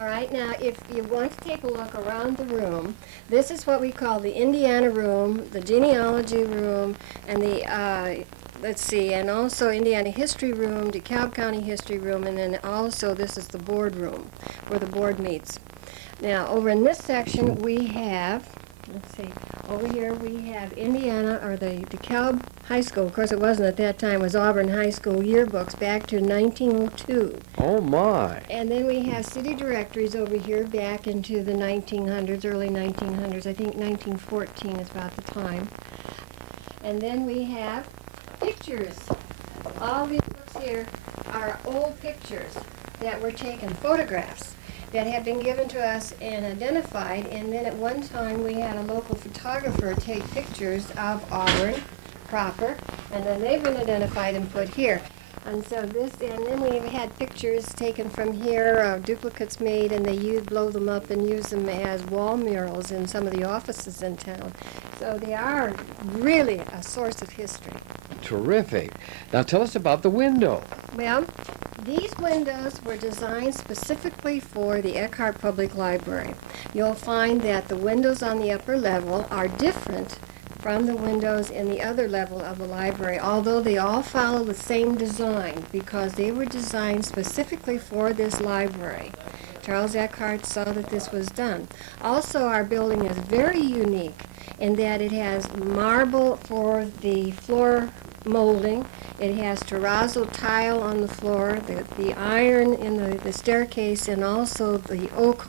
All right, now if you want to take a look around the room, this is what we call the Indiana room, the genealogy room, and the, let's see, and also Indiana history room, DeKalb County history room, and then also this is the board room where the board meets. Now over in this section we have, let's see, over here we have Indiana, or the DeKalb High School. Of course, it wasn't at that time. It was Auburn High School yearbooks back to 1902. Oh, my. And then we have city directories over here back into the 1900s, early 1900s. I think 1914 is about the time. And then we have pictures. All these books here are old pictures that were taken, photographs that have been given to us and identified, and then at one time we had a local photographer take pictures of Auburn proper, and then they've been identified and put here. And so this, and then we've had pictures taken from here, duplicates made, and they blow them up and use them as wall murals in some of the offices in town. So they are really a source of history. Terrific. Now tell us about the window. Well, these windows were designed specifically for the Eckhart Public Library. You'll find that the windows on the upper level are different from the windows in the other level of the library, although they all follow the same design because they were designed specifically for this library. Charles Eckhart saw that this was done. Also, our building is very unique in that it has marble for the floor molding. It has terrazzo tile on the floor, the iron in the staircase, and also the oak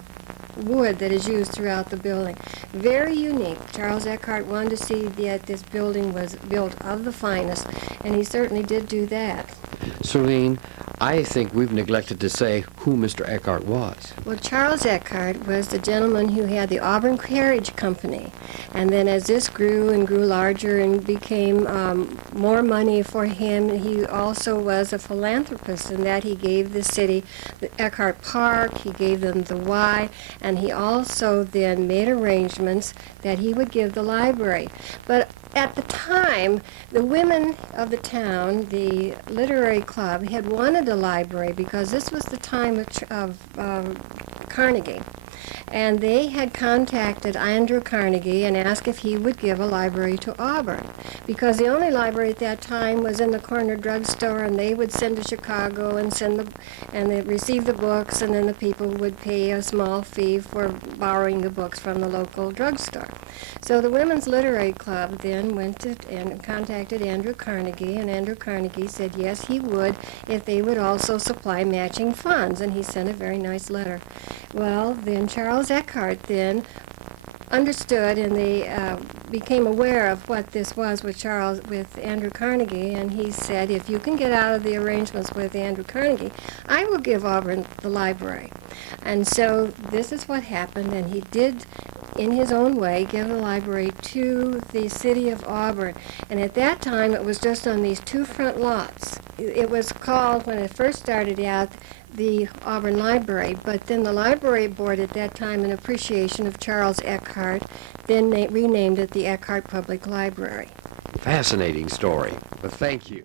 wood that is used throughout the building. Very unique. Charles Eckhart wanted to see that this building was built of the finest, and he certainly did do that. Sirlene, I think we've neglected to say who Mr. Eckhart was. Well, Charles Eckhart was the gentleman who had the Auburn Carriage Company, and then as this grew and grew larger and became more money for him, he also was a philanthropist in that he gave the city the Eckhart Park, he gave them the Y, and he also then made arrangements that he would give the library. But at the time, the women of the town, the literary club, had wanted a library because this was the time of Carnegie. And they had contacted Andrew Carnegie and asked if he would give a library to Auburn, because the only library at that time was in the corner drugstore, and they would send to Chicago and they'd receive the books, and then the people would pay a small fee for borrowing the books from the local drugstore. So the Women's Literary Club then went to and contacted Andrew Carnegie, and Andrew Carnegie said yes, he would if they would also supply matching funds, and he sent a very nice letter. Well, then Charles Eckhart then understood, and they became aware of what this was with Andrew Carnegie, and he said, if you can get out of the arrangements with Andrew Carnegie, I will give Auburn the library. And so this is what happened, and he did, in his own way, give the library to the city of Auburn. And at that time, it was just on these two front lots. It was called, when it first started out, the Auburn Library, but then the library board at that time, in appreciation of Charles Eckhart, then renamed it the Eckhart Public Library. Fascinating story, but thank you.